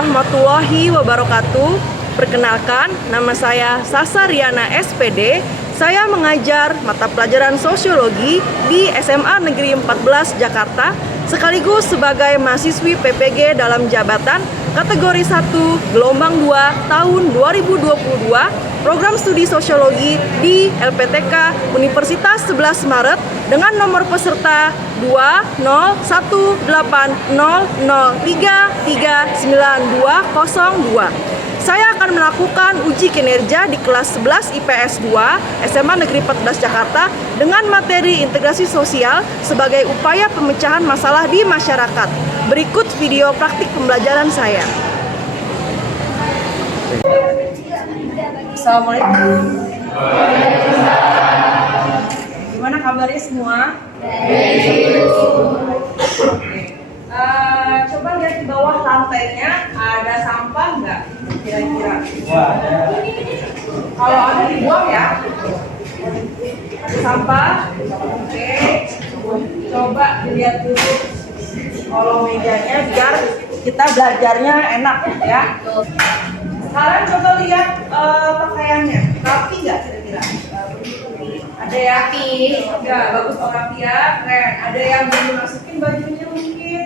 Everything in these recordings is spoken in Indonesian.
warahmatullahi wabarakatuh. Perkenalkan, nama saya Sasa Riana SPD. Saya mengajar mata pelajaran sosiologi di SMA Negeri 14 Jakarta, sekaligus sebagai mahasiswi PPG dalam jabatan kategori 1 gelombang 2 tahun 2022 program studi sosiologi di LPTK Universitas 11 Maret dengan nomor peserta 20180033902. Saya akan melakukan uji kinerja di kelas 11 IPS 2 SMA Negeri 14 Jakarta dengan materi integrasi sosial sebagai upaya pemecahan masalah di masyarakat. Berikut video praktik pembelajaran saya. Assalamualaikum. Gimana kabarnya semua? Coba lihat di bawah lantainya, ada sampah nggak? Kira-kira? Kalau ada dibuang ya. Ada sampah? Oke. Coba dilihat dulu kolong mejanya biar kita belajarnya enak ya. Sekarang coba lihat pakaiannya. Rapi nggak kira-kira? Ada ya? Ya, bagus, rapi ya. Keren. Ada yang belum masukin bajunya mungkin.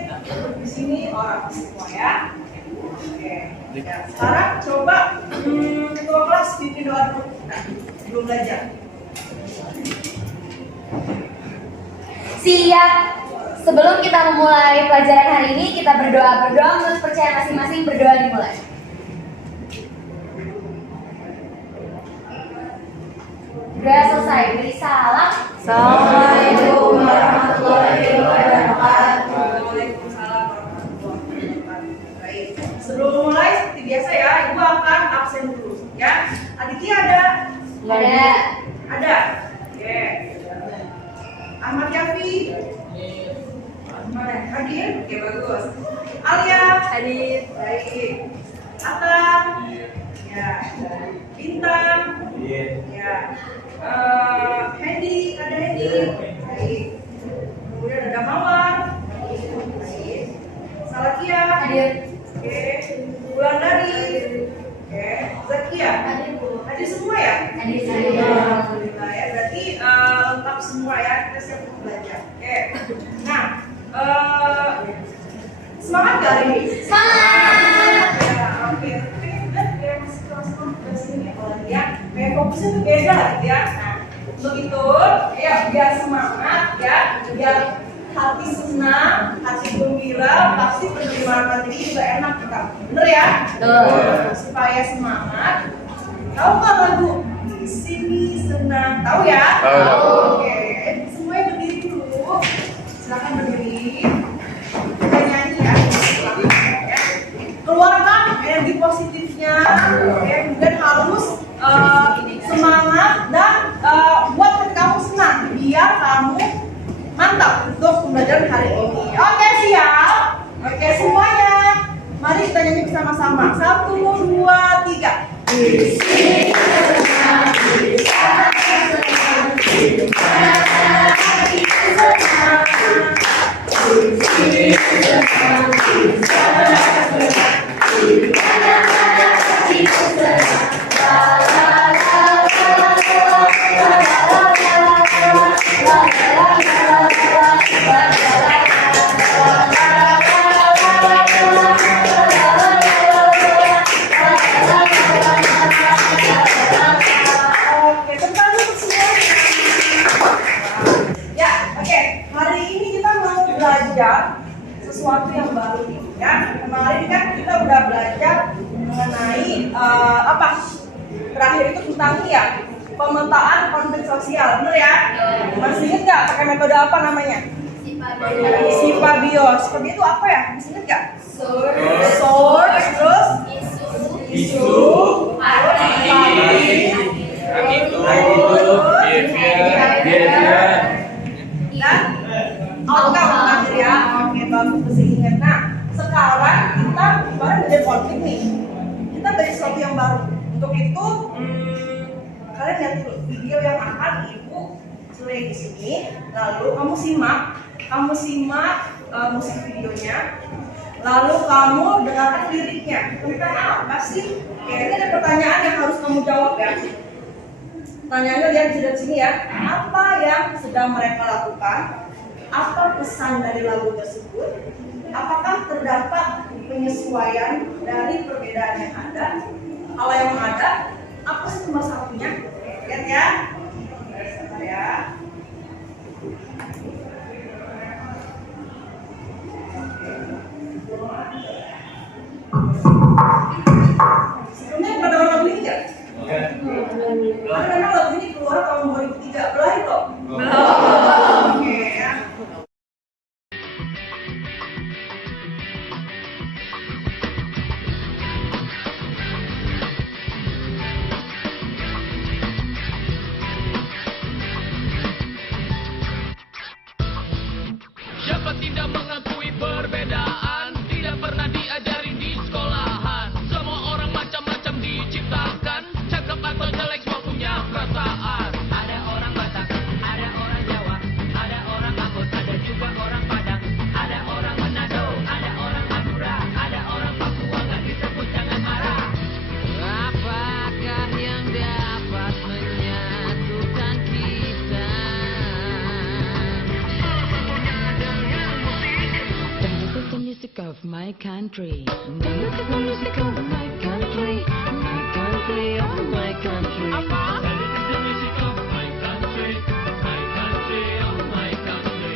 Di sini orang semua ya. Oke. Ya, sekarang coba ketua kelas pimpin doa dulu. Belum belajar. Siap. Sebelum kita memulai pelajaran hari ini, kita berdoa menurut percaya masing-masing. Berdoa dimulai. Doa selesai. Beri salam. Assalamualaikum warahmatullahi wabarakatuh. Waalaikumsalam warahmatullahi wabarakatuh. Baik. Sebelum mulai seperti biasa ya, Ibu akan absen dulu ya. Aditya ada? Ada. Ada. Oke. Ahmad Yafi? Mana? Hadir? Oke, bagus. Alia? Hadir. Baik. Akan? Ya. Bintang? Ya. Hendy, ada Hendy? Baik. Kemudian ada Mawar? Baik. Salakia? Hadir. Oke. Wulandari? Oke. Zakia? Hadir semua ya? Hadir. Alhamdulillah ya. Berarti lengkap semua ya. Kita siap untuk belajar. Oke. Nah, semangat gak hari ini? Semangat. Ya, oke. Tapi kan kayak masih kelas ini ya. Kalau dia kayak fokusnya tuh beda gitu ya. Nah, untuk itu ya biar semangat ya, biar hati senang, hati gembira, pasti penerimaan materi juga enak kita. Bener ya? Supaya semangat. Tahu nggak lagu Di Sini Senang? Tahu ya? Tahu. Oke, semuanya berdiri dulu. Silakan berdiri. Kita nyanyi ya. Keluarkan energi positifnya, dan harus semangat dan buat hati kamu senang biar kamu mantap untuk pembelajaran hari ini. Oke, siap? Oke, semuanya. Mari kita nyanyi bersama-sama. 1, 2, 3. Di sini senang, di sana senang, di mana hati senang. Di sini senang, di sana senang, di mana hati senang. La la la la la la la la la. Sesuatu yang baru nih ya. Kemarin kan kita udah belajar mengenai terakhir itu tentang ini ya, pemetaan konflik sosial, bener ya? Masih ingat nggak pakai metode apa namanya? Sipabios. Seperti itu apa ya? Masih ingat nggak? Source, terus isu, dan outcome terakhir ya. Oke, bagus, masih ingat. Nah, sekarang kita kemarin belajar konflik nih. Kita belajar sesuatu yang baru. Untuk itu, kalian lihat dulu video yang akan Ibu play di sini. Lalu kamu simak musik videonya. Lalu kamu dengarkan liriknya. Tentang apa sih? Oke, ini ada pertanyaan yang harus kamu jawab ya. Pertanyaannya lihat di sini ya. Apa yang sedang mereka lakukan? Apa pesan dari lagu tersebut? Apakah terdapat penyesuaian dari perbedaan yang ada? Kalau yang ada, apa sih nomor satunya? Oke, lihat ya. Sebentar ya. Sebelumnya pada lagu ini nggak? Karena lagu ini keluar tahun 2003, belum kok? Oke ya. Siapa tidak mengakui perbedaan, tidak pernah diajari di sekolahan. Semua orang macam-macam diciptakan, cakep atau jelek semua punya perasaan. Ada orang Batak, ada orang Jawa, ada orang Ambon, ada juga orang Padang, ada orang Manado, ada orang Madura, ada orang Papua, nggak disebut jangan marah. Apakah yang dapat menyatukan kita? Dance is the music of my country. Dance is the music of my country. My country, oh my country. Dance is the music of my country. My country, oh my country.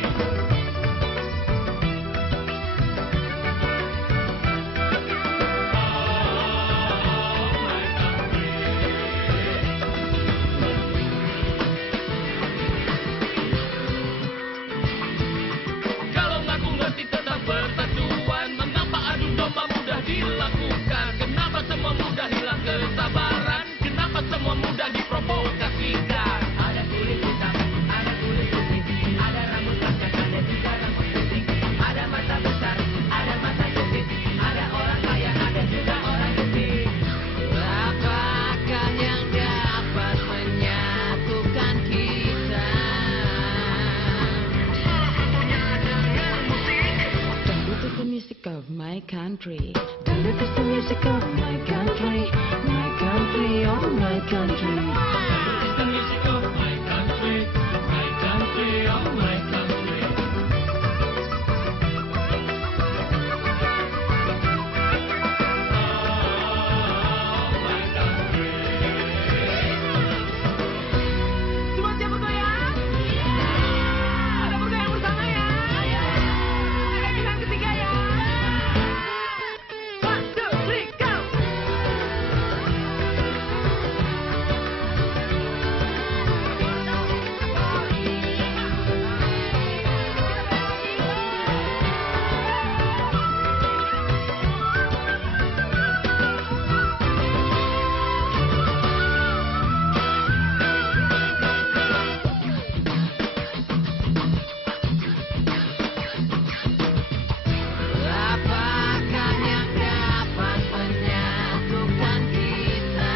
Kalau ngaku ngerti tentang persatuan, mengapa adu domba mudah dilakukan? Kenapa semua mudah hilang kesabaran? Kenapa semua mudah diprovokasikan? Ada kulit hitam, ada kulit putih, ada rambut panjang, ada juga rambut putih, ada mata besar, ada mata sempit, ada orang kaya, ada juga orang miskin. Apakah yang dapat menyatukan kita? Dangdut is the music of my country. Dangdut is the music of my country. My country, oh my country. Dangdut is the music of my country. My country, oh my country. Semua siap bergoyang? Ada bergoyang bersama ya? Ada bilang ketiga ya? 1, 2, 3, go! Apakah yang dapat menyatukan kita?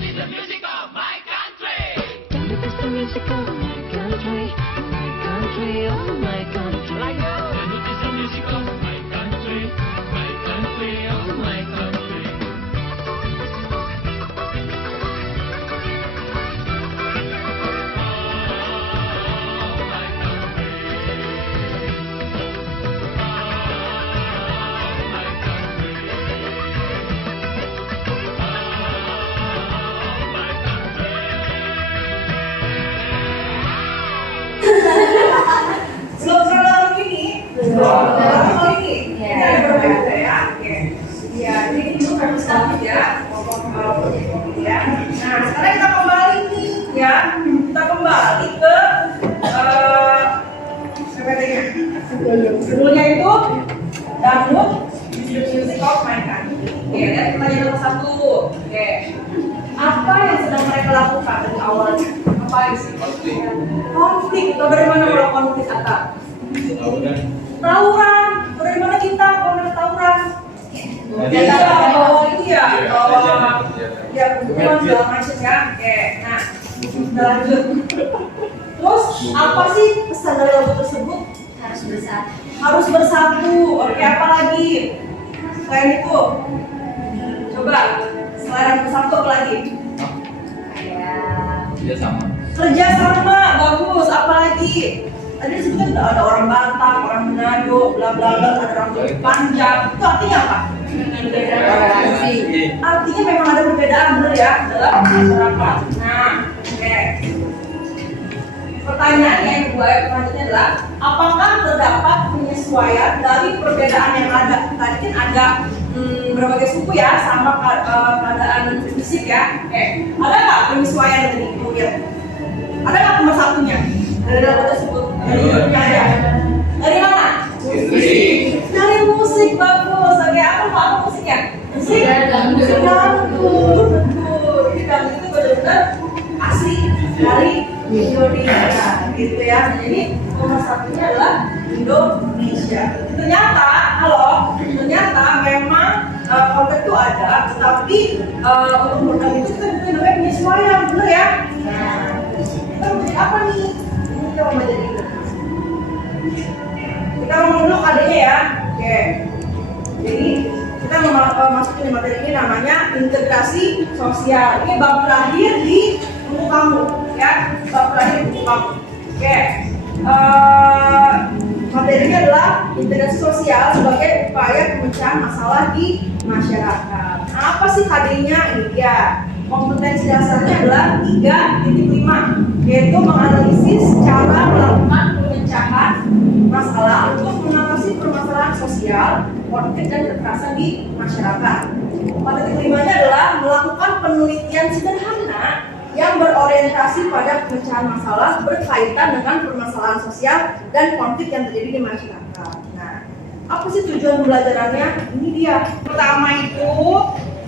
Dangdut is the music of my country. Dangdut is the music of my country. My country, oh my country. Dangdut is the music of my country. My country, oh my country. Sebelum lagu ini, lagu ini, ini ada berbeda ya. Oke. Ya, ini dulu kan sedikit ya. Ya. Nah, sekarang kita kembali nih ya. Kita kembali ke sebenarnya. Judulnya itu Dangdut is the music of my country. Oke, lihat pertanyaan nomor 1. Oke. Apa yang sedang mereka lakukan dari awalnya? Apa isi? Konflik. Tahu dari mana kalau konflik Atta? Tawuran. Tahu dari mana kita kalau ada tawuran? Ya, bawa ini ya, bawa ya hubungan segala macam ya. Oke, nah kita lanjut. Terus apa sih pesan dari logo tersebut? Harus bersatu. Harus bersatu. Oke, apa lagi? Selain itu, coba selain bersatu apa lagi? Kayak Dia sama. Kerja sama, bagus. Apa lagi? Tadi disebutkan ada orang Batak, orang Manado, bla bla bla, ada orang kulit panjang. Itu artinya apa? toleransi. Artinya memang ada perbedaan, benar ya, dalam masyarakat. Nah, oke. Pertanyaannya yang kedua selanjutnya adalah apakah terdapat penyesuaian dari perbedaan yang ada? Tadi kan ada berbagai suku ya, sama keadaan fisik ya. Ada nggak penyesuaian tadi kemudian? Ada nggak pemersatunya dari lagu tersebut? Ada. Dari mana? Dari musik, bagus. Oke, apa musiknya? Musik Dangdut. dangdut, betul. Jadi dangdut itu benar-benar asli dari Indonesia, gitu ya. Jadi nomor satunya adalah Indonesia. Ternyata memang konflik itu ada, tetapi untuk program itu kita butuh namanya penyesuaian, benar ya? Nah, kita mau jadi apa nih? Ini kita mau jadi kita ngomong dulu KD-nya ya. Oke. Jadi kita masukin di materi ini namanya integrasi sosial. Ini bab terakhir di buku kamu, ya. Bab terakhir di buku kamu. Oke. Materinya adalah integrasi sosial sebagai upaya pemecahan masalah di masyarakat. Nah, apa sih KD-nya? Ini dia. Kompetensi dasarnya adalah 3.5, yaitu menganalisis cara melakukan pemecahan masalah untuk mengatasi permasalahan sosial, konflik dan kekerasan di masyarakat. Materi kelimanya adalah melakukan penelitian sederhana yang berorientasi pada pemecahan masalah berkaitan dengan permasalahan sosial dan konflik yang terjadi di masyarakat. Nah, apa sih tujuan pembelajarannya? Ini dia. Pertama itu,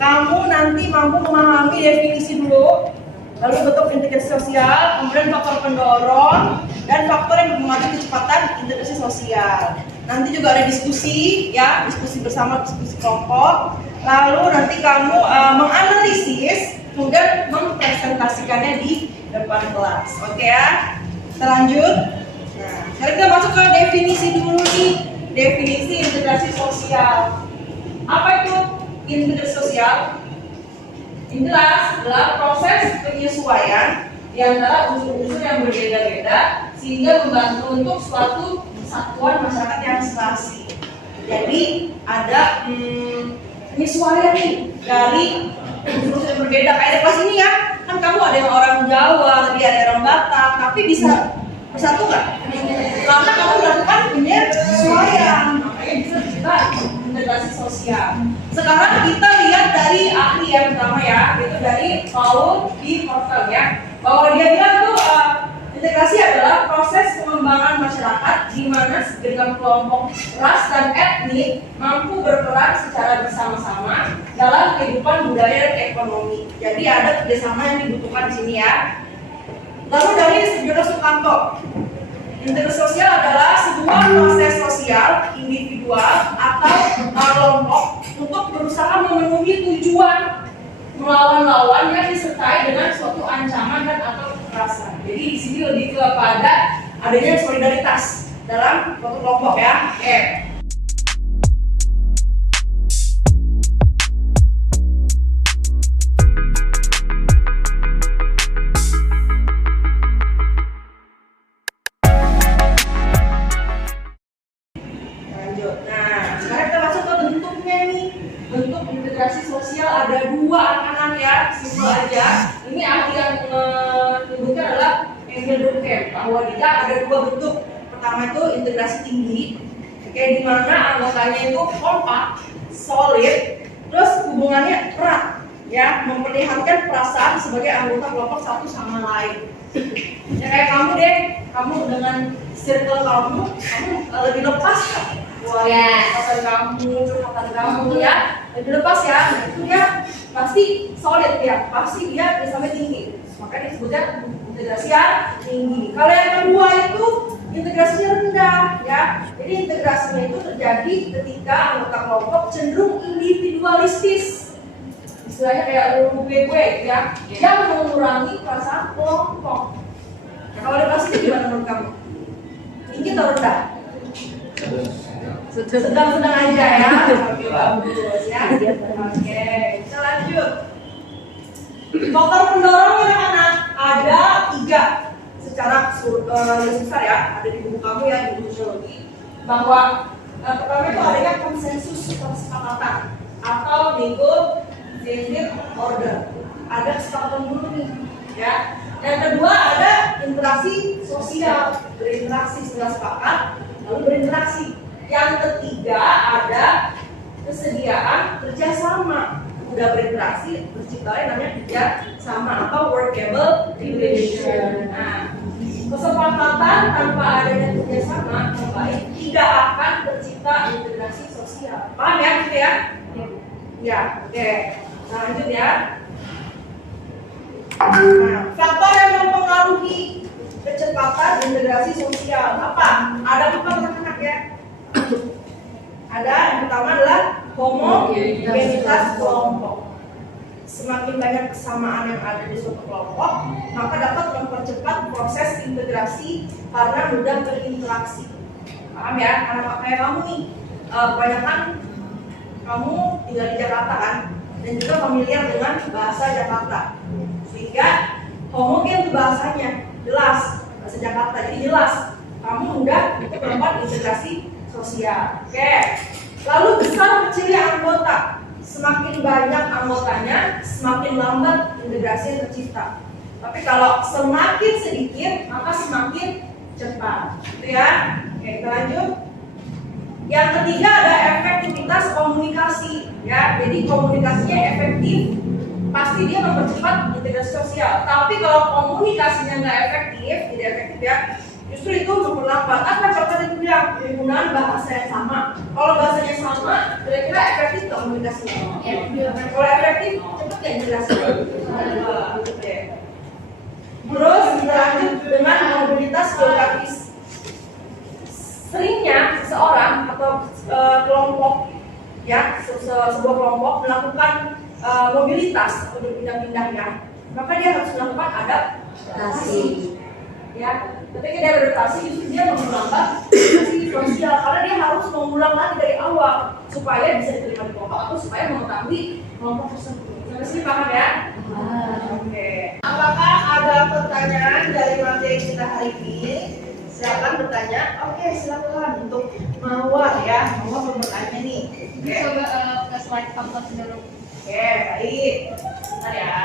kamu nanti mampu memahami definisi dulu, lalu bentuk integrasi sosial, kemudian faktor pendorong, dan faktor yang mempengaruhi kecepatan integrasi sosial. Nanti juga ada diskusi, ya, diskusi bersama, diskusi kelompok. Lalu nanti kamu menganalisis, kemudian mempresentasikannya di depan kelas. Oke ya, kita lanjut. Nah, sekarang kita masuk ke definisi dulu nih, definisi integrasi sosial. Apa itu integrasi sosial? Ini adalah proses penyesuaian di antara unsur-unsur yang berbeda-beda sehingga membantu untuk suatu kesatuan masyarakat yang serasi. Jadi ada penyesuaian nih dari unsur-unsur yang berbeda. Kayak di kelas ini ya, kan kamu ada yang orang Jawa, ada orang Batak, tapi bisa bersatu nggak? Karena kamu melakukan penyesuaian, makanya bisa kita integrasi sosial. Sekarang kita lihat dari ahli yang pertama ya, itu dari Paul D. Hortel ya, bahwa dia bilang tuh integrasi adalah proses pengembangan masyarakat di mana segenap kelompok ras dan etnik mampu berperan secara bersama-sama dalam kehidupan budaya dan ekonomi. Jadi ada kerjasama yang dibutuhkan di sini ya. Lalu dari Jonas Sukanto, integrasi sosial adalah sebuah proses sosial individual atau kelompok untuk berusaha memenuhi tujuan melawan lawan yang disertai dengan suatu ancaman dan atau kekerasan. Jadi di sini lebih kepada adanya solidaritas dalam suatu kelompok ya. Oke. Lanjut. Nah, sekarang kita masuk ke bentuknya nih. Bentuk integrasi sosial ada dua anak-anak ya, simpel aja. Ini ahli yang menyebutkan adalah Emil Durkheim, bahwa dia ada dua bentuk. Pertama itu integrasi tinggi, oke, di mana anggotanya itu kompak, solid, terus hubungannya erat, ya, memperlihatkan perasaan sebagai anggota kelompok satu sama lain. Ya kayak kamu deh, kamu dengan circle kamu lebih lepas kan? Wah, curhatan kamu ya, lebih lepas ya. Nah, itu dia pasti solid ya, pasti dia bersamanya tinggi. Makanya disebutnya integrasi yang tinggi. Kalau yang kedua itu integrasinya rendah ya. Jadi integrasinya itu terjadi ketika anggota kelompok cenderung individualistis. Istilahnya kayak gue ya, yang mengurangi perasaan kelompok. Kalau depresi itu gimana menurut kamu? Tinggi atau rendah? Sedang-sedang aja ya. Oke, bagus ya. Oke, kita lanjut. Faktor pendorong anak-anak ada 3 secara garis besar ya, ada di buku kamu ya, di buku sosiologi, bahwa pertama itu adanya konsensus kesepakatan atau negotiated order. Ada kesepakatan dulu nih, ya. Yang kedua ada interaksi sosial, berinteraksi setelah sepakat, lalu berinteraksi. Yang ketiga ada kesediaan kerjasama. Udah berinteraksi, tercipta namanya kerjasama atau workable relation. Nah, kesepakatan tanpa adanya kerjasama yang baik tidak akan tercipta integrasi sosial. Paham ya, gitu ya? Ya, oke. Nah, lanjut ya. Nah, faktor yang mempengaruhi kecepatan integrasi sosial apa? Ada 4 anak-anak ya. Ada yang pertama adalah homogenitas kelompok. Semakin banyak kesamaan yang ada di suatu kelompok, maka dapat mempercepat proses integrasi karena mudah berinteraksi. Paham ya? Karena kayak kamu nih, kebanyakan kamu tinggal di Jakarta kan, dan juga familiar dengan bahasa Jakarta, sehingga homogen itu bahasanya jelas, bahasa Jakarta, jadi jelas kamu mudah untuk melakukan integrasi sosial. Oke. Lalu besar kecilnya anggota. Semakin banyak anggotanya, semakin lambat integrasi yang tercipta. Tapi kalau semakin sedikit, maka semakin cepat. Gitu ya. Oke, kita lanjut. Yang ketiga ada efektivitas komunikasi. Ya, jadi komunikasinya efektif, pasti dia mempercepat integrasi sosial. Tapi kalau komunikasinya nggak efektif, tidak efektif ya, justru itu memperlambat. Apa contoh itu bilang? Penggunaan bahasa yang sama. Kalau bahasanya sama, kira-kira efektif komunikasinya? Kalau efektif, cepat ya jelasnya. Terus kita lanjut dengan mobilitas geografis. Seringnya seseorang atau kelompok, ya sebuah kelompok melakukan mobilitas atau berpindah-pindahnya, maka dia harus melakukan adaptasi. Ya, ketika dia beradaptasi justru dia memperlambat integrasi sosial karena dia harus mengulang lagi dari awal supaya bisa diterima di kelompok atau supaya mengetahui kelompok tersebut. Sampai sini paham ya? Oke. Apakah ada pertanyaan dari materi kita hari ini? Silakan bertanya. Oke, silakan untuk Mawar ya. Mawar bertanya nih. Oke. Coba ke slide 14 dulu. Oke, baik. Bentar ya.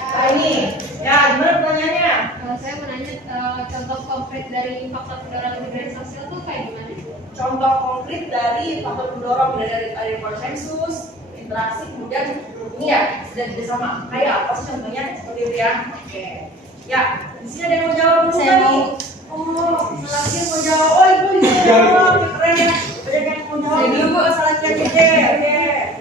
Nah ini, ya gimana pertanyaannya? Saya mau nanya contoh konkret dari faktor pendorong integrasi sosial tuh kayak gimana? Contoh konkret dari faktor pendorong dari konsensus, interaksi, kemudian ini ya sudah bersama. Kayak apa sih contohnya? Seperti itu ya. Oke. Ya, di sini ada yang mau jawab dulu Saya nih. Oh, salah yang mau jawab. Oh itu dia yang jawab. Keren ya. Banyak yang mau jawab. Saya dulu. Salah yang oke.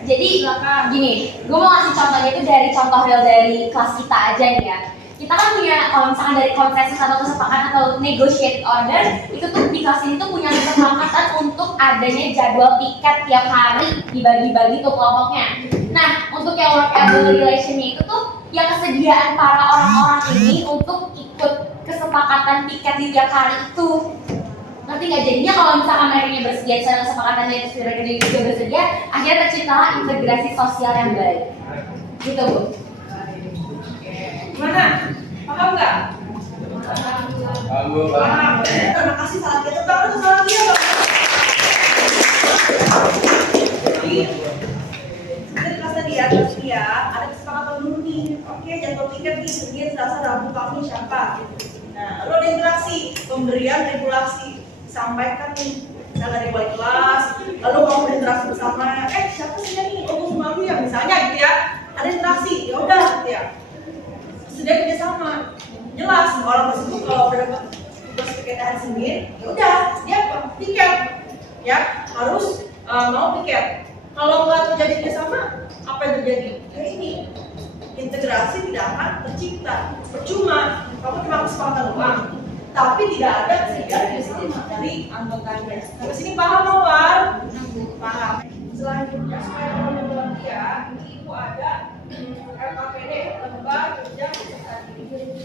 Jadi gini, gue mau ngasih contohnya itu dari contoh real dari kelas kita aja nih ya. Kita kan punya, kalau misalkan dari konsensus atau kesepakatan atau negotiated order, itu tuh di kelas ini tuh punya kesepakatan untuk adanya jadwal tiket tiap hari dibagi-bagi tuh kelompoknya. Nah, untuk yang workable relation-nya itu tuh yang kesediaan para orang-orang ini untuk ikut kesepakatan tiket di tiap hari itu. Nanti nggak jadinya kalau misalkan mereka bersedia secara kesepakatannya itu mereka juga bersedia, akhirnya terciptalah integrasi sosial yang baik. Gitu Bu. Gimana? Paham nggak? Paham. Terima kasih salah kita. Tahu salah dia Bang. Jadi kelas tadi ya, ada kesepakatan dulu nih. Oke, jadwal tiket nih Senin, Selasa, Rabu, Kamis siapa? Nah, lalu ada interaksi, pemberian regulasi. Sampaikan nih, misalnya dari wali kelas, lalu mau berinteraksi bersama, siapa sih nih? Oh, cuma lu ya, misalnya gitu ya. Ada interaksi, ya udah gitu ya. Sudah kerjasama, jelas orang tersebut kalau dapat tugas tiket hari Senin, ya udah dia tiket, ya harus mau tiket. Kalau nggak terjadi kerjasama, apa yang terjadi? Ya ini integrasi tidak akan tercipta, percuma. Kamu cuma kesepakatan doang. Tapi tidak ada kesediaan dari anggotanya. Sampai sini paham Mawar? Paham. Selanjutnya supaya kamu mengerti ya, ini ibu ada LKPD, lembaga kerja peserta didik.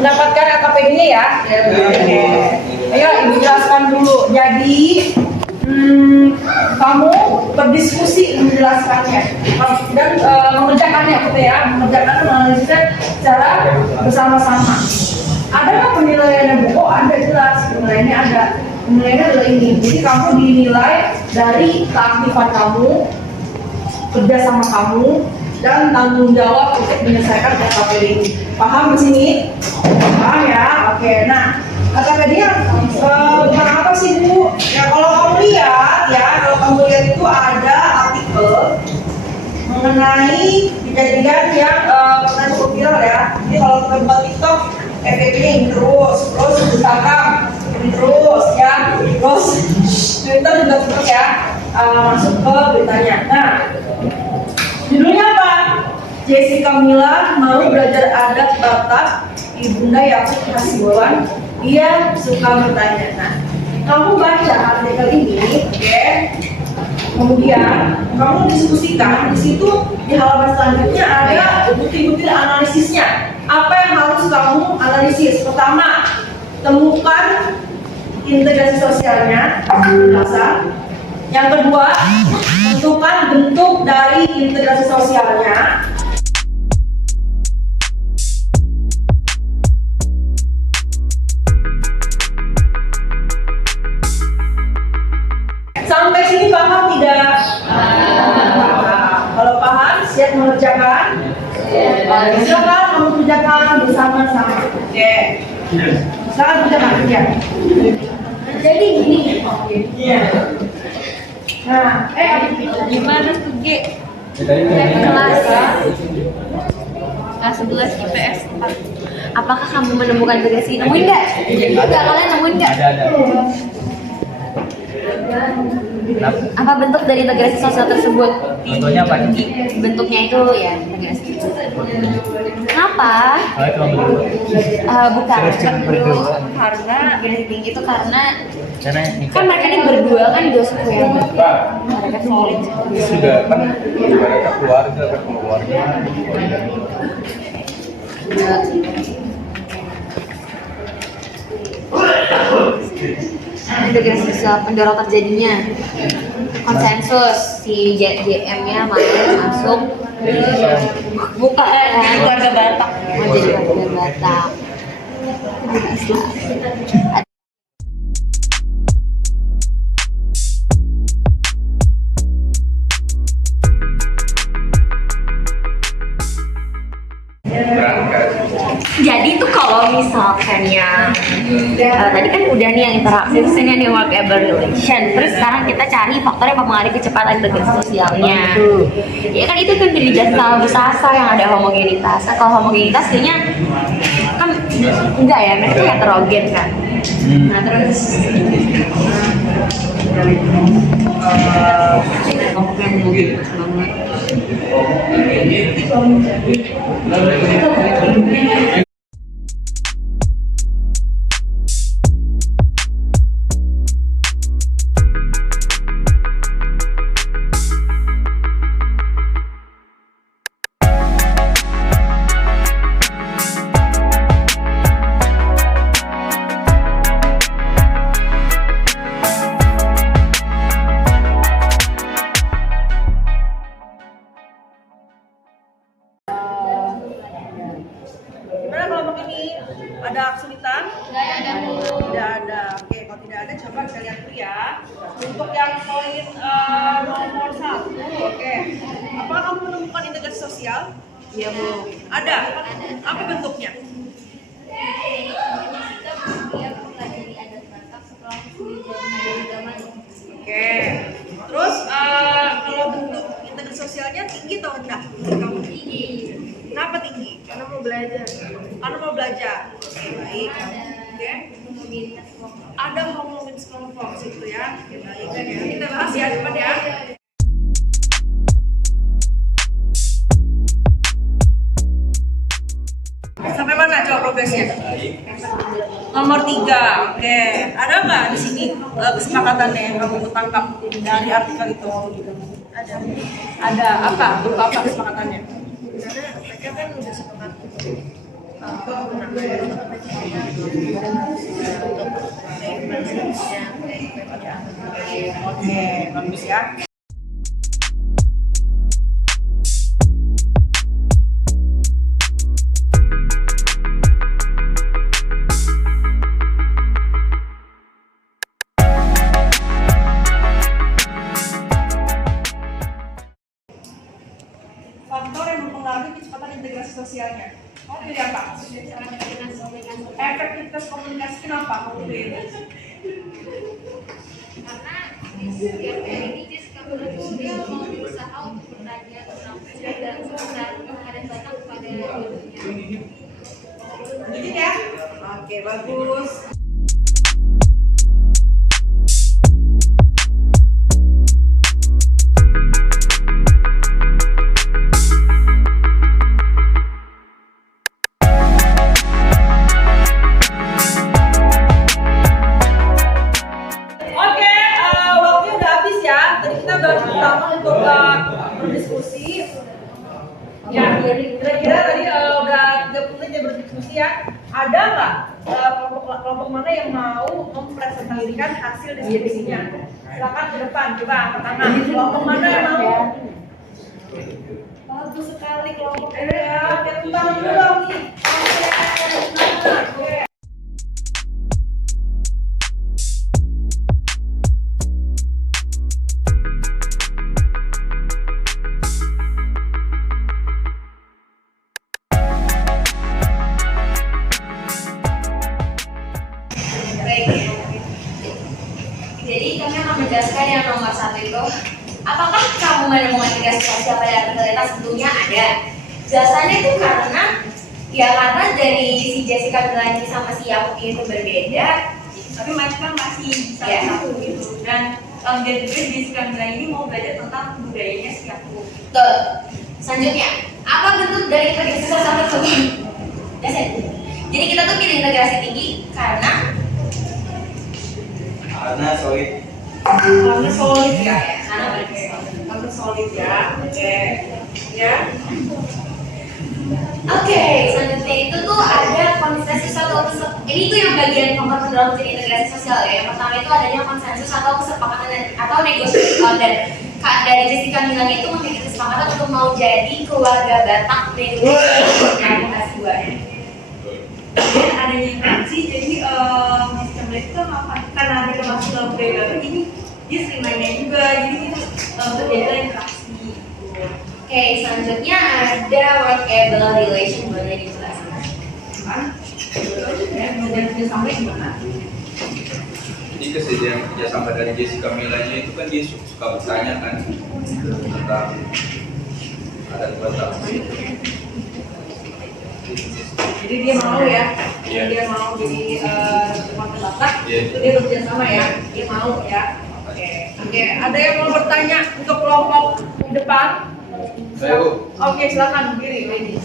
mendapatkan LKPD-nya ya. Oke. Ayo ibu jelaskan dulu. Jadi kamu berdiskusi menjelaskannya dan mengerjakannya gitu ya, mengerjakan menganalisisnya secara bersama-sama. Ada nggak penilaiannya Bu? Oh ada, jelas penilaiannya ada. Penilaiannya adalah ini. Jadi kamu dinilai dari keaktifan kamu, kerja sama kamu, dan tanggung jawab untuk menyelesaikan LKPD ini. Paham di sini? Paham ya? Oke. Nah, LKPD bukan apa sih Bu? Ya kalau kamu lihat ya, kalau kamu lihat itu ada artikel mengenai kejadian yang pernah cukup viral ya. Jadi kalau kita buka TikTok, FVP-nya ini terus Instagram ini terus ya, terus Twitter juga terus ya, masuk ke beritanya. Nah, judulnya apa? Jessica Mila mau belajar adat Batak, Ibunda Yakub Hasibuan, dia suka bertanya. Nah, kamu baca artikel ini, oke? Kemudian kamu diskusikan di situ, di halaman selanjutnya ada bukti-bukti analisisnya. Apa yang harus kamu analisis? Pertama, temukan integrasi sosialnya, penjelasan. Yang kedua, tentukan bentuk dari integrasi sosialnya. Sampai sini paham tidak? Kalau paham, siap mengerjakan? Silakan kamu kerjakan bersama-sama. Oke. Silakan kerjakan ya. Jadi gini. Nah, Gimana tuh G? Kelas kelas 11 IPS 4. Apakah kamu menemukan integrasi? Nemuin nggak? Enggak, kalian nemuin nggak? Ada. Apa bentuk dari integrasi sosial tersebut? Contohnya apa? Bentuknya itu ya integrasi. Kenapa? Kalau cuma berdua. Bukan. Berdua. Karena gini itu karena Karena kan mereka ini berdua kan dua suku yang mereka solid. Sudah kan mereka keluarga kan keluarga. Integrasi sosial pendorong terjadinya konsensus si JM-nya masuk bukan keluarga Batak, jadi keluarga Batak. Jadi tuh kalau misalkannya tadi kan udah nih yang interaksi, terus ini yang workable relation, terus sekarang kita cari faktor yang mempengaruhi kecepatan integrasi sosialnya. Ya kan itu kan dijelasin sama Bu Sasa yang ada homogenitas. Nah, kalau homogenitas kayaknya kan enggak ya, mereka tuh heterogen kan. Nah terus kelompok yang homogenitas banget. Gimana kelompok ini? Ada kesulitan? Tidak ada. Oke, kalau tidak ada coba kita lihat dulu ya. Untuk yang poin nomor 1, oke. Apakah kamu menemukan integrasi sosial? Iya Bu. Ada. Apa bentuknya? Oke. Terus kalau bentuk integrasi sosialnya tinggi atau rendah? Kamu tinggi. Kenapa tinggi? Karena mau belajar. Karena mau belajar. Oke, baik. Oke. Ada homogenis kelompok situ ya. Oke, baik kan ya. Kita bahas ya depan ya. Sampai mana coba progresnya? Nomor 3, oke. Ada nggak di sini kesepakatannya yang kamu tangkap dari artikel itu? Ada. Ada apa? Berupa apa kesepakatannya? Karena mereka kan udah sepakat Oke, bagus ya. Faktor yang mempengaruhi kecepatan integrasi sosialnya. Oh, pilih apa? Efektivitas komunikasi kenapa? Kamu pilih ini. Karena setiap ini Jessica Mila itu dia mau berusaha untuk bertanya tentang dan menghadap Batak kepada ibunya. Lanjut ya. Oke, bagus. Oke, waktunya udah habis ya. Tadi kita udah pertama untuk berdiskusi. Ya, kira-kira tadi udah 30 menit ya berdiskusi ya. Ada nggak kelompok mana yang mau mempresentasikan hasil diskusinya? Silakan ke depan, coba angkat tangan. Kelompok mana yang mau? Bagus sekali kelompok ini ya. Kita tepuk dulu nih. Oke. Jadi kami akan menjelaskan yang nomor 1 itu. Apakah kamu menemukan integrasi sosial pada realitas? Tentunya ada. Jelasannya itu karena dari si Jessica Mila ini sama si Yakub ini itu berbeda, Tapi mereka masih bisa Ya. satu gitu. Dan dari Jessica Mila ini mau belajar tentang budayanya si aku. Betul. Selanjutnya, apa bentuk dari integrasi sosial tersebut? Jadi kita tuh pilih integrasi tinggi karena solid. Karena solid ya. karena Karena solid ya. Oke. Ya. Oke, selanjutnya itu tuh ada konsensus atau ini tuh yang bagian faktor dalam menjadi integrasi sosial ya. Yang pertama itu adanya konsensus atau kesepakatan atau negosiasi dan dari Jessica Mila itu memiliki kesepakatan untuk mau jadi keluarga Batak negosiasi yang kasih dua. Dan adanya interaksi, jadi Jessica Mila itu kan karena dia masuk dalam budaya baru ini dia sering nanya juga, jadi kita terjadi interaksi. Oke, selanjutnya ada workable relation, boleh dijelaskan? Kan? Dan kerjasama gimana? Jadi kesediaan kerjasama dari Jessica Milanya itu kan dia suka bertanya kan tentang adat Batak. Jadi dia mau ya, Iya. dia mau jadi warga Batak, Iya. itu dia bekerja sama ya, dia mau ya. Oke, ada yang mau bertanya untuk kelompok di depan? Saya, Bu. Oke, silakan berdiri, Lady.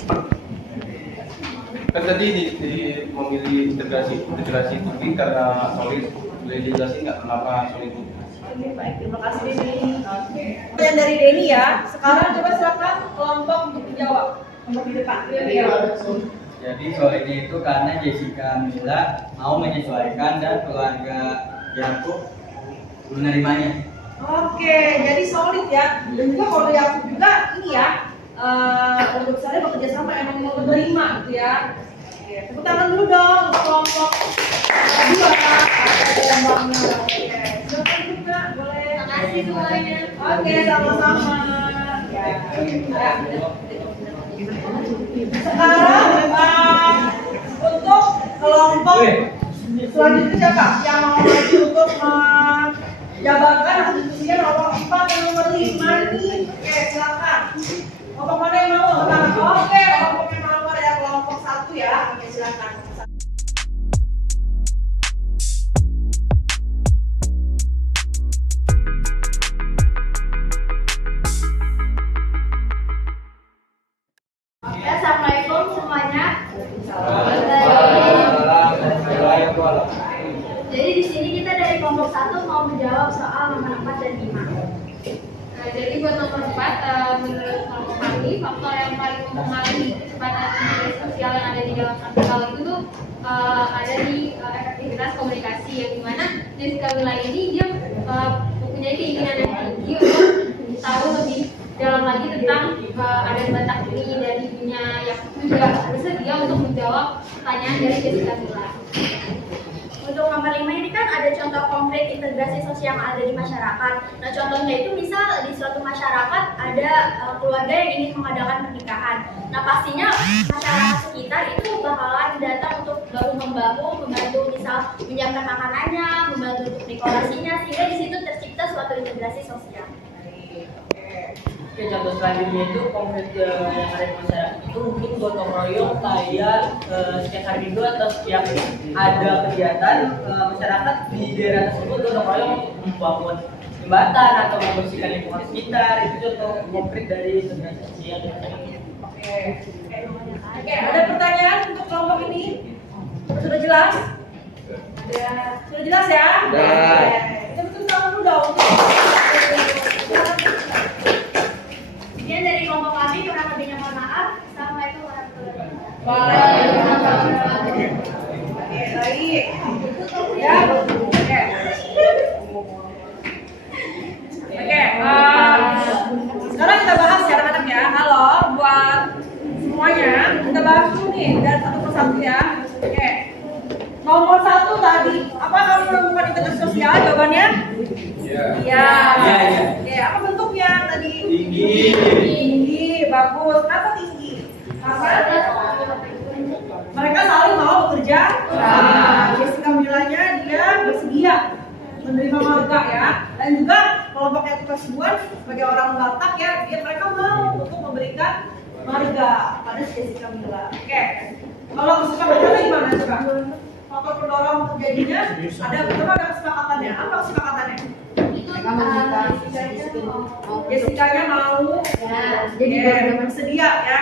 Kan tadi di memilih integrasi tinggi karena solid. Boleh dijelasin nggak kenapa solid? Oke, baik, terima kasih Denny. Oke. Yang dari Denny ya, sekarang coba silakan kelompok untuk dijawab. Kelompok di depan. Iya. Jadi solidnya itu karena Jessica Mila mau menyesuaikan dan keluarga Yakub menerimanya. Oke, jadi solid ya. Dan juga kalau yang juga ini ya, untuk saya bekerja sama emang mau menerima gitu ya. Oke, tepuk tangan dulu dong untuk kelompok kedua Kak. Ada yang banget. Oke, silakan juga boleh. Terima kasih semuanya. Oke, sama-sama. Ya. Sekarang untuk kelompok selanjutnya siapa yang mau maju untuk menjabatkan diskusinya nomor 4 dan nomor 5 nih? Oke, silakan. Kelompok mana yang mau? Oke, kelompok yang mau ada kelompok 1 ya. Oke, silakan. Assalamualaikum semuanya. Jadi di sini kita dari kelompok 1 mau menjawab soal nomor 4 dan 5. Nah, jadi buat nomor 4, menurut kelompok kami, faktor yang paling mempengaruhi kecepatan interaksi sosial yang ada di dalam satu hal itu tuh ada di efektivitas komunikasi, yang dimana Jessica Mila ini dia mempunyai keinginan yang tinggi untuk tahu lebih dalam lagi tentang adat Batak ini, dan ibunya yang juga bersedia untuk menjawab pertanyaan dari Jessica Mila. Untuk nomor 5 ini kan ada contoh konkret integrasi sosial yang ada di masyarakat. Nah, contohnya itu misal di suatu masyarakat ada keluarga yang ingin mengadakan pernikahan. Nah, pastinya masyarakat sekitar itu bakalan datang untuk bahu-membahu, membantu misal menyiapkan makanannya, membantu untuk dekorasinya, sehingga di situ tercipta suatu integrasi sosial. Oke, contoh selanjutnya itu konkret yang ada di masyarakat itu mungkin gotong royong kayak setiap hari Minggu atau setiap ada kegiatan masyarakat di daerah tersebut gotong royong membangun jembatan atau membersihkan lingkungan sekitar. Itu contoh konkret dari integrasi sosial. Oke, ada pertanyaan untuk kelompok ini? Sudah jelas? Sudah jelas ya? Sudah. Kita betul tahu dulu dong. Kemudian dari kelompok kami kurang lebihnya mohon maaf. Assalamualaikum warahmatullahi wabarakatuh. Waalaikumsalam. Oke, baik. Ya, oke. Oke, sekarang kita bahas ya anak-anak ya. Halo, buat semuanya, kita bahas dulu nih dari satu persatu ya. Oke. Nomor 1 tadi, apa kamu menemukan integrasi sosial? Jawabannya? Iya. Iya. Iya. Oke, apa bentuknya tadi? Tinggi. Tinggi, bagus. Kenapa tinggi? Karena mereka saling mau bekerja. Jessica Milanya dia bersedia menerima marga ya, dan juga kelompok yang tersebut sebagai orang Batak ya, mereka mau untuk memberikan marga pada Jessica Mila. Oke, kalau kesukaan berjalan gimana coba? Faktor pendorong terjadinya ada pertama ada kesepakatannya. Apa kesepakatannya? Jessica-nya mau jadi bersedia ya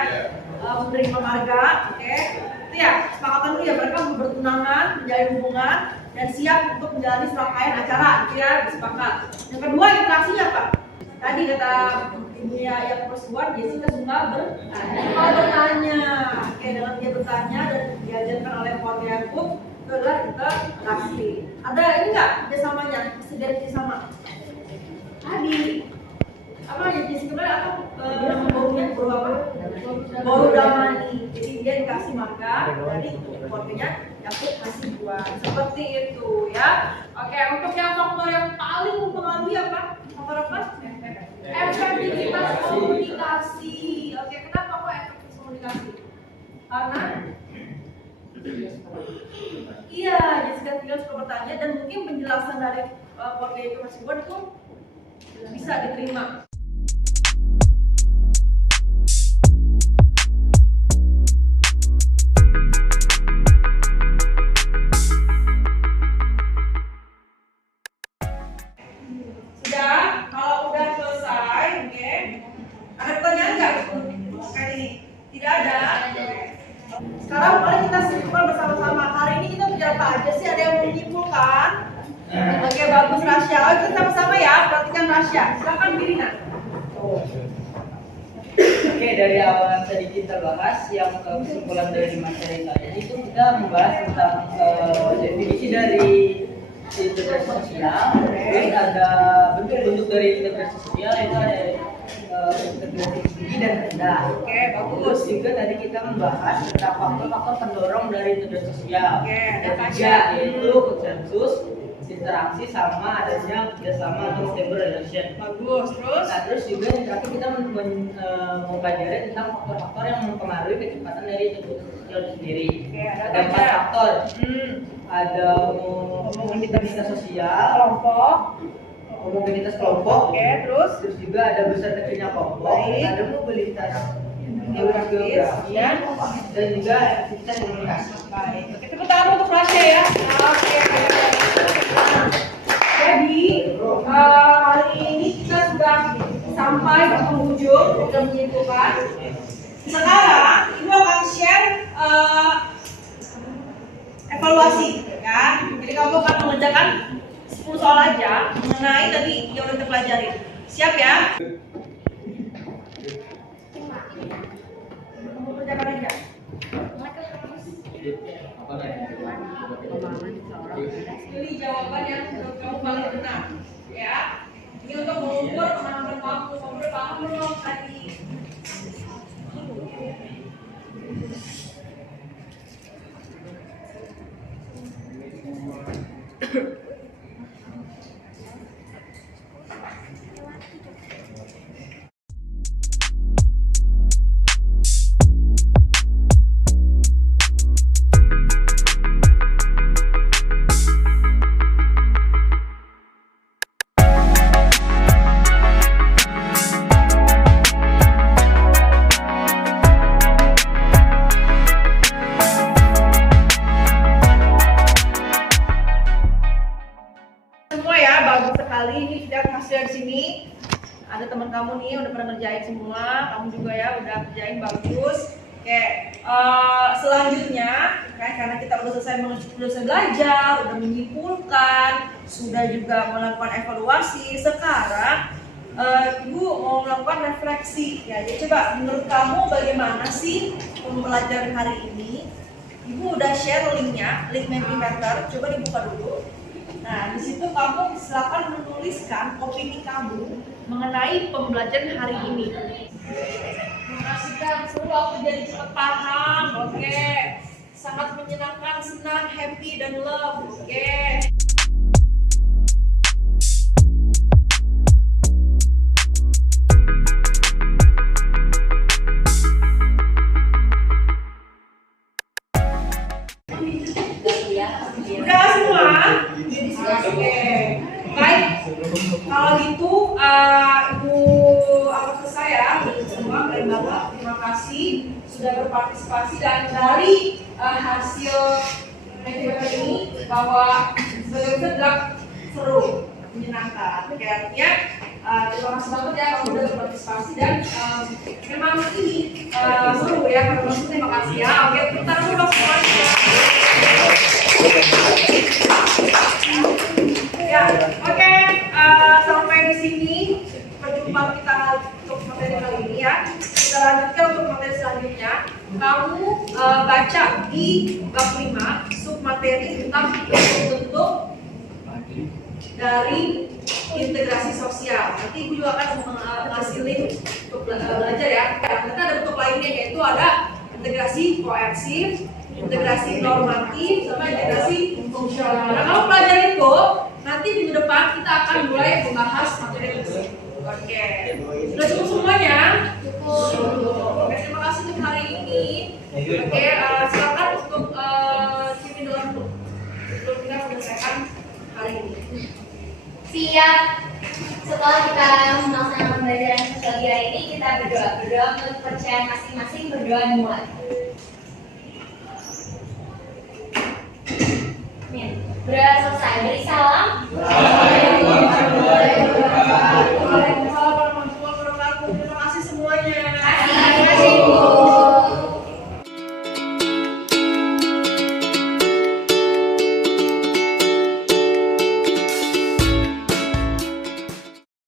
menerima marga. Oke, itu ya kesepakatan itu ya, mereka bertunangan, menjalin hubungan dan siap untuk menjalani serangkaian acara. Itu ya sepakat. Yang kedua interaksinya Pak. Tadi kata ibunya yang perempuan, Jessica suka bertanya. Oke, dengan dia bertanya dan diajarkan oleh keluarga Yakub, itu adalah interaksi. Ada ini nggak kerjasamanya? Persediaan kerjasama. Tadi apa ya Jessica bilang nama baunya bau apa? Bau damani. Jadi dia dikasih marga dari keluarganya, Yakub kasih buah. Seperti itu ya. Oke, untuk yang faktor yang paling mempengaruhi apa? Faktor apa? Efektivitas komunikasi. Oke, kenapa kok efektivitas komunikasi? Karena iya, Jessica tinggal suka bertanya dan mungkin penjelasan dari keluarga itu tersebut itu bisa diterima. Sudah? Kalau udah selesai, oke. Ada pertanyaan nggak kali ini? Tidak ada. Sekarang mari kita simpulkan bersama-sama. Hari ini kita bicara apa aja sih? Ada yang mau menyimpulkan? Oke, bagus Rasya. Oh, kita sama-sama ya, perhatikan Rasya. Silakan Birina. Oke, dari awal yang tadi kita bahas, yang kesimpulan dari materi tadi itu kita membahas tentang definisi dari integrasi sosial. Terus ada bentuk-bentuk dari integrasi sosial, itu ada integrasi tinggi dan rendah. Oke, bagus. Terus juga tadi kita membahas tentang faktor-faktor pendorong dari integrasi sosial. Oke, ada Yang Tasya. ketiga yaitu konsensus, interaksi sama adanya kerjasama atau stable relation. Bagus. Terus? Nah, terus juga yang terakhir kita mempelajari tentang faktor-faktor yang mempengaruhi kecepatan dari integrasi sosial itu sendiri. Oke, ada Ada 4 Tasya. faktor. Hmm. Ada homogenitas sosial, Kelompok. homogenitas kelompok, Oke, terus? terus juga ada besar kecilnya kelompok, Baik. ada mobilitas Geografis, ya. dan juga aktivitas komunikasi. Baik. Oke, tepuk tangan untuk Rasya ya. Oke. Jadi hari ini kita sudah sampai ke penghujung, sudah menyimpulkan. Sekarang Ibu akan share evaluasi, ya. Jadi kamu akan mengerjakan 10 soal aja mengenai tadi yang udah kita pelajari. Siap ya? Kamu kerjakan aja. Pilih jawaban yang menurut kamu paling benar. Ya. Ini untuk mengukur pemahaman kamu. Kamu paham belum tadi? Semua ya, bagus sekali. Ini sudah hasil di sini. Ada teman kamu nih udah pernah ngerjain semua. Kamu juga ya udah kerjain bagus. Oke, selanjutnya kan karena kita udah selesai belajar, udah menyimpulkan, sudah juga melakukan evaluasi. Sekarang Ibu mau melakukan refleksi. Ya, jadi coba menurut kamu bagaimana sih pembelajaran hari ini? Ibu udah share linknya, link Mentimeter. Coba dibuka dulu. Nah, di situ kamu silakan menuliskan opini kamu mengenai pembelajaran hari ini. Memastikan seru aku jadi cepat paham, oke. Sangat menyenangkan, senang, happy dan love, oke. Udah semua? Oke. Baik. Kalau gitu Ibu anggap selesai ya. Semua keren banget. Terima kasih sudah berpartisipasi dan dari hasil Mentimeter ini bahwa sebagai sedang seru, menyenangkan. Oke, artinya terima kasih banget ya kamu sudah berpartisipasi dan memang ini seru ya. Terima kasih ya. Oke, kita dulu dong semuanya. Ya, oke. Sampai di sini perjumpaan kita untuk materi kali ini ya. Kita lanjutkan untuk materi selanjutnya. Kamu baca di bab 5 submateri tentang bentuk dari integrasi sosial. Nanti Ibu juga akan mengasih link untuk belajar ya. Ternyata ada bentuk lainnya yaitu ada integrasi koersif, integrasi normatif, sama integrasi fungsional. Nah, kalau pelajari itu, nanti minggu depan kita akan mulai membahas materi tersebut. Oke, sudah cukup semuanya? Cukup. Oke, terima kasih untuk hari ini. Oke, silakan untuk sini dulu sebelum kita menyelesaikan hari ini. Siap. Setelah kita melaksanakan pembelajaran sosiologi hari ini, kita berdoa untuk kepercayaan masing-masing. Berdoa dimulai. Berdoa selesai. Beri salam. Waalaikumsalam.